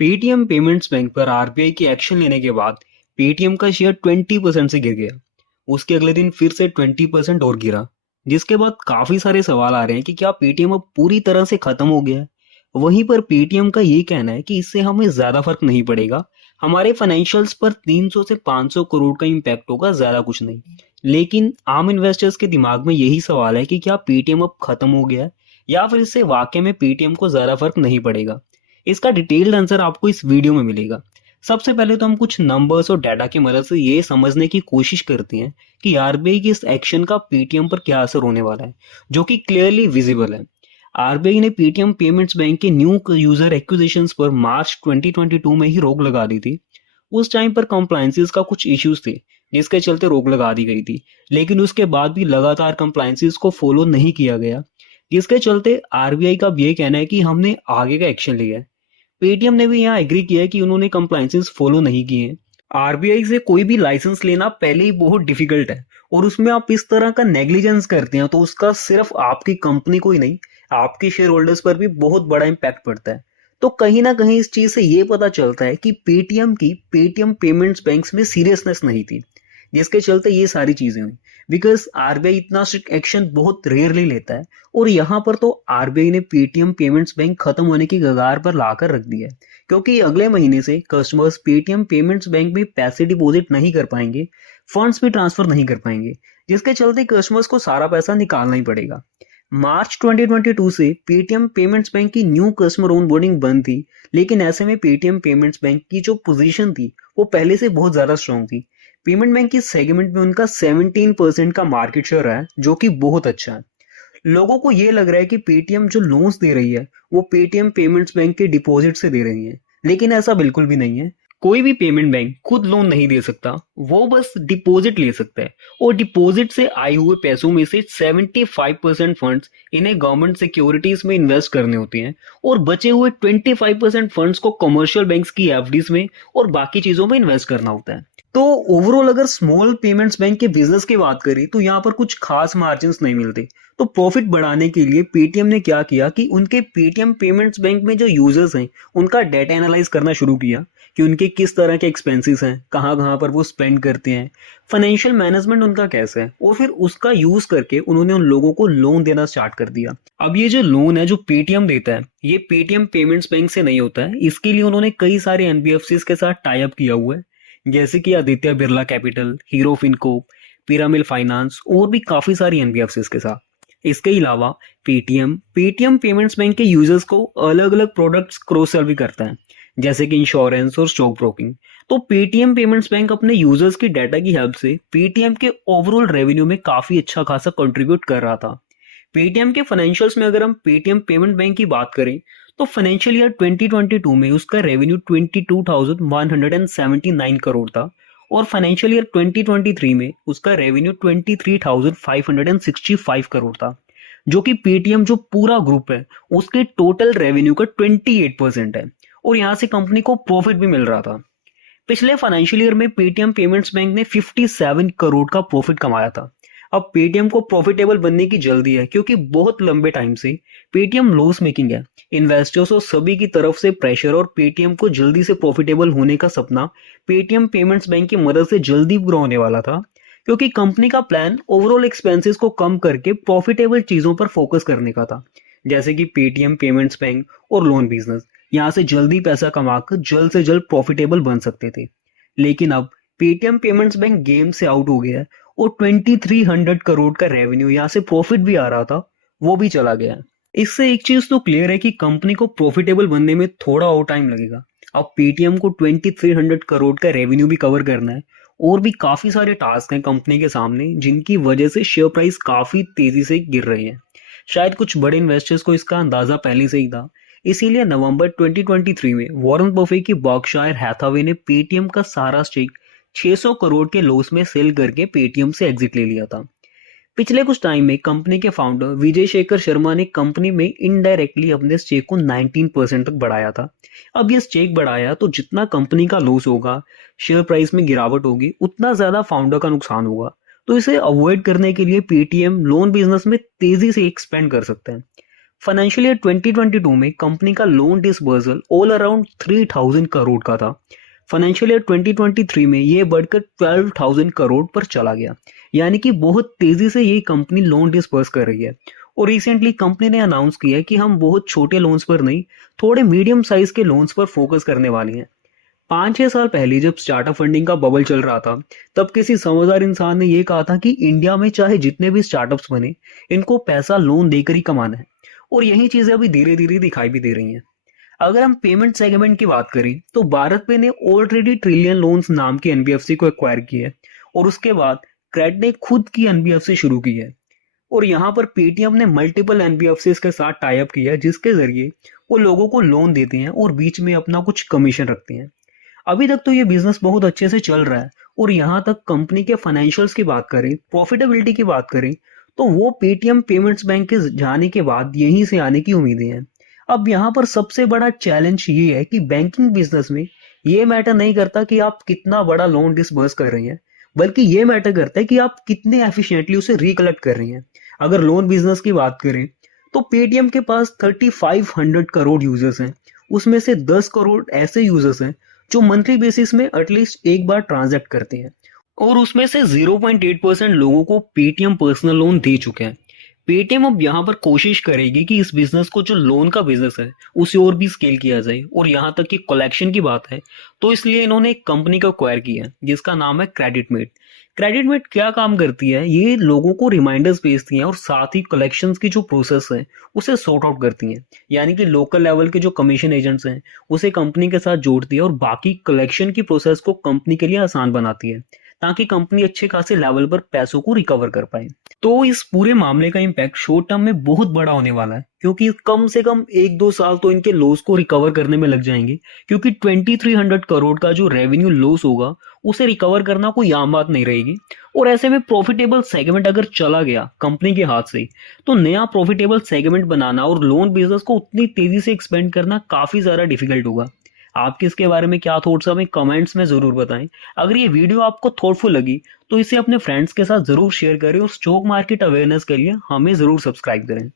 Paytm Payments bank पर RBI की action लेने के बाद पेटीएम का शेयर 20% से गिर गया। उसके अगले दिन फिर से 20% और गिरा, जिसके बाद काफी सारे सवाल आ रहे हैं कि क्या पेटीएम अब पूरी तरह से खत्म हो गया है। वहीं पर पेटीएम का ये कहना है कि इससे हमें ज्यादा फर्क नहीं पड़ेगा, हमारे फाइनेंशियल्स पर 300 से 500 करोड़ का इम्पैक्ट होगा, ज्यादा कुछ नहीं। लेकिन आम इन्वेस्टर्स के दिमाग में यही सवाल है कि क्या पेटीएम अब खत्म हो गया है या फिर इससे वाकई में पेटीएम को ज्यादा फर्क नहीं पड़ेगा। इसका डिटेल्ड आंसर आपको इस वीडियो में मिलेगा। सबसे पहले तो हम कुछ नंबर्स और डाटा की मदद से ये समझने की कोशिश करते हैं कि आरबीआई की इस एक्शन का पेटीएम पर क्या असर होने वाला है, जो कि क्लियरली विजिबल है। आरबीआई ने पेटीएम पेमेंट्स बैंक के न्यू यूजर एक्विजिशंस पर मार्च 2022 में ही रोक लगा दी थी। उस टाइम पर कंप्लायंसेस का कुछ इश्यूज थे, जिसके चलते रोक लगा दी गई थी। लेकिन उसके बाद भी लगातार कंप्लायंसेस को फॉलो नहीं किया गया, जिसके चलते आरबीआई का ये कहना है कि हमने आगे का एक्शन लिया है। पेटीएम ने भी यहाँ एग्री किया है कि उन्होंने कंप्लायंसेस फॉलो नहीं किए हैं। आरबीआई से कोई भी लाइसेंस लेना पहले ही बहुत डिफिकल्ट है, और उसमें आप इस तरह का नेग्लिजेंस करते हैं तो उसका सिर्फ आपकी कंपनी को ही नहीं, आपके शेयर होल्डर्स पर भी बहुत बड़ा इम्पैक्ट पड़ता है। तो कहीं ना कहीं इस चीज से ये पता चलता है कि पेटीएम पेमेंट्स बैंक्स में सीरियसनेस नहीं थी, जिसके चलते ये सारी चीजें हुई। बिकॉज आरबीआई इतना स्ट्रिक्ट एक्शन बहुत रेयरली लेता है, और यहाँ पर तो आरबीआई ने पेटीएम पेमेंट्स बैंक खत्म होने की कगार पर लाकर रख दिया है, क्योंकि अगले महीने से कस्टमर्स पेटीएम पेमेंट्स बैंक में पैसे डिपॉजिट नहीं कर पाएंगे, फंड्स भी ट्रांसफर नहीं कर पाएंगे, जिसके चलते कस्टमर्स को सारा पैसा निकालना ही पड़ेगा। मार्च 2022 से पेटीएम पेमेंट्स बैंक की न्यू कस्टमर ओनबोर्डिंग बंद थी, लेकिन ऐसे में पेटीएम पेमेंट्स बैंक की जो पोजीशन थी वो पहले से बहुत ज्यादा स्ट्रांग थी। पेमेंट बैंक की सेगमेंट में उनका 17% का मार्केट शेयर है, जो कि बहुत अच्छा है। लोगों को ये लग रहा है कि पेटीएम जो लोन्स दे रही है वो पेटीएम पेमेंट्स बैंक के डिपॉजिट से दे रही है, लेकिन ऐसा बिल्कुल भी नहीं है। कोई भी पेमेंट बैंक खुद लोन नहीं दे सकता, वो बस डिपॉजिट ले सकता है, और डिपॉजिट से आए हुए पैसों में से 75% फंड्स इन्हें गवर्नमेंट सिक्योरिटीज में इन्वेस्ट करने होते हैं, और बचे हुए 25% फंड्स को कमर्शियल बैंक्स की एफडीज में और बाकी चीजों में इन्वेस्ट करना होता है। तो ओवरऑल अगर स्मॉल पेमेंट्स बैंक के बिजनेस की बात करें तो यहाँ पर कुछ खास मार्जिन नहीं मिलते। तो प्रॉफिट बढ़ाने के लिए पेटीएम ने क्या किया कि उनके पेटीएम पेमेंट्स बैंक में जो यूजर्स हैं उनका डेटा एनालाइज करना शुरू किया कि उनके किस तरह के एक्सपेंसेस हैं, कहाँ कहाँ पर वो स्पेंड करते हैं, फाइनेंशियल मैनेजमेंट उनका कैसा है, और फिर उसका यूज करके उन्होंने उन लोगों को लोन देना स्टार्ट कर दिया। अब ये जो लोन है जो पेटीएम देता है, ये पेटीएम पेमेंट्स बैंक से नहीं होता है। इसके लिए उन्होंने कई सारे एनबीएफसी के साथ टाई अप किया हुआ है, जैसे कि Aditya Birla Capital, Hero FinCorp, Piramal Finance और भी काफी सारी एनबीएफसी के साथ। इसके अलावा पेटीएम पेमेंट्स बैंक के यूजर्स को अलग अलग प्रोडक्ट्स क्रॉस सेल भी करता है, जैसे कि इंश्योरेंस और स्टॉक ब्रोकिंग। तो पेटीएम पेमेंट्स बैंक अपने यूजर्स की डाटा की हेल्प से पेटीएम के ओवरऑल रेवेन्यू में काफी अच्छा खासा कंट्रीब्यूट कर रहा था। पेटीएम के फाइनेंशियल्स में अगर हम पेटीएम पेमेंट बैंक की बात करें तो फाइनेंशियल ईयर 2022 में उसका रेवेन्यू 22,179 करोड़ था, और फाइनेंशियल ईयर 2023 में उसका रेवेन्यू 23,565 करोड़ था, जो कि पेटीएम जो पूरा ग्रुप है उसके टोटल रेवेन्यू का 28% है, और यहाँ से कंपनी को प्रॉफिट भी मिल रहा था। पिछले फाइनेंशियल ईयर में पेटीएम पेमेंट्स बैंक ने 57 करोड़ का प्रॉफिट कमाया था। अब पेटीएम को प्रॉफिटेबल बनने की जल्दी है, क्योंकि बहुत लंबे टाइम से पेटीएम लॉस मेकिंग है। इन्वेस्टर्स और सभी की तरफ से प्रेशर, और पेटीएम को जल्दी से प्रॉफिटेबल होने का सपना पेटीएम पेमेंट्स बैंक की मदद से जल्दी पूरा होने वाला था, क्योंकि कंपनी का प्लान ओवरऑल एक्सपेंसेस को कम करके प्रॉफिटेबल चीजों पर फोकस करने का था, जैसे कि पेटीएम पेमेंट्स बैंक और लोन बिजनेस। यहाँ से जल्दी पैसा कमाकर जल्द से जल्द प्रॉफिटेबल बन सकते थे। लेकिन अब पेटीएम पेमेंट्स बैंक गेम से आउट हो गया है, और 2300 करोड़ का रेवेन्यू, यहाँ से प्रॉफिट भी आ रहा था, वो भी चला गया। इससे एक चीज तो क्लियर है कि कंपनी को प्रॉफिटेबल बनने में थोड़ा और टाइम लगेगा। अब पेटीएम को 2300 करोड़ का रेवेन्यू भी कवर करना है, और भी काफी सारे टास्क हैं कंपनी के सामने, जिनकी वजह से शेयर प्राइस काफी तेजी से गिर रही है। शायद कुछ बड़े इन्वेस्टर्स को इसका अंदाजा पहले से ही था, इसीलिए नवंबर 2023 में वॉरेन बफेट की बर्कशायर हैथावे ने पेटीएम का सारा स्टेक 600 करोड़ के लॉस में सेल करके पेटीएम से एग्जिट ले लिया था। पिछले कुछ टाइम में कंपनी के फाउंडर विजय शेखर शर्मा ने कंपनी में इनडायरेक्टली अपने स्टेक को 19% तक बढ़ाया था। अब ये स्टेक बढ़ाया तो जितना कंपनी का लॉस होगा, शेयर प्राइस में गिरावट होगी, उतना ज्यादा फाउंडर का नुकसान होगा। तो इसे अवॉइड करने के लिए पेटीएम लोन बिजनेस में तेजी से एक्सपेंड कर सकते हैं। फाइनेंशियल ईयर 2022 में कंपनी का loan disbursal all around 3000 crore का था। फाइनेंशियल ईयर 2023 में ये बढ़कर 12,000 करोड़ पर चला गया, यानी कि बहुत तेजी से ये कंपनी लोन डिसबर्स कर रही है। और रिसेंटली कंपनी ने अनाउंस किया है कि हम बहुत छोटे लोन्स पर नहीं, थोड़े मीडियम साइज के लोन्स पर फोकस करने वाले हैं। 5-6 साल पहले जब स्टार्टअप फंडिंग का बबल चल रहा था, तब किसी समझदार इंसान ने यह कहा था कि इंडिया में चाहे जितने भी स्टार्टअप्स बने, इनको पैसा लोन देकर ही कमाना है। और यही चीजें अभी धीरे धीरे दिखाई भी दे रही हैं। अगर हम पेमेंट सेगमेंट की बात करें तो भारत पे ने ऑलरेडी ट्रिलियन लोन्स नाम की एनबीएफसी को एक्वायर किया है, और उसके बाद क्रेड ने खुद की एनबीएफसी शुरू की है। और यहाँ पर पेटीएम ने मल्टीपल एनबीएफसी के साथ टाई अप किया है, जिसके जरिए वो लोगों को लोन देते हैं और बीच में अपना कुछ कमीशन रखते हैं। अभी तक तो ये बिजनेस बहुत अच्छे से चल रहा है, और यहाँ तक कंपनी के फाइनेंशियल्स की बात करें, प्रॉफिटेबिलिटी की बात करें, तो वो पेटीएम पेमेंट्स बैंक के जाने के बाद यहीं से आने की उम्मीदें हैं। अब यहाँ पर सबसे बड़ा चैलेंज ये है कि बैंकिंग बिजनेस में ये मैटर नहीं करता कि आप कितना बड़ा लोन डिसबर्स कर रहे हैं, बल्कि ये मैटर करता है कि आप कितने एफिशिएंटली उसे रिकलेक्ट कर रहे हैं। अगर लोन बिजनेस की बात करें तो पेटीएम के पास 3500 करोड़ यूजर्स हैं, उसमें से 10 करोड़ ऐसे यूजर्स हैं जो मंथली बेसिस में एटलीस्ट एक बार ट्रांजैक्ट करते हैं, और उसमें से 0.8% लोगों को पेटीएम पर्सनल लोन दे चुके हैं। पेटीएम अब यहाँ पर कोशिश करेगी कि इस बिजनेस को, जो लोन का बिजनेस है, उसे और भी स्केल किया जाए। और यहाँ तक कि कलेक्शन की बात है तो इसलिए इन्होंने एक कंपनी को एक्वायर किया है जिसका नाम है क्रेडिटमेट। क्रेडिटमेट क्या काम करती है, ये लोगों को रिमाइंडर्स भेजती हैं और साथ ही कलेक्शंस की जो प्रोसेस है उसे सॉर्ट आउट करती हैं। यानी कि लोकल लेवल के जो कमीशन एजेंट्स हैं उसे कंपनी के साथ जोड़ती है और बाकी कलेक्शन की प्रोसेस को कंपनी के लिए आसान बनाती है, ताकि कंपनी अच्छे खासे लेवल पर पैसों को रिकवर कर पाए। तो इस पूरे मामले का इम्पैक्ट शॉर्ट टर्म में बहुत बड़ा होने वाला है, क्योंकि कम से कम 1-2 साल तो इनके लॉस को रिकवर करने में लग जाएंगे, क्योंकि 2300 करोड़ का जो रेवेन्यू लॉस होगा उसे रिकवर करना कोई आम बात नहीं रहेगी। और ऐसे में प्रॉफिटेबल सेगमेंट अगर चला गया कंपनी के हाथ से, तो नया प्रॉफिटेबल सेगमेंट बनाना और लोन बिजनेस को उतनी तेजी से एक्सपेंड करना काफी ज्यादा डिफिकल्ट होगा। आपके इसके बारे में क्या थॉट्स हमें कमेंट्स में जरूर बताएं। अगर ये वीडियो आपको थॉटफुल लगी तो इसे अपने फ्रेंड्स के साथ जरूर शेयर करें, और स्टॉक मार्केट अवेयरनेस के लिए हमें जरूर सब्सक्राइब करें।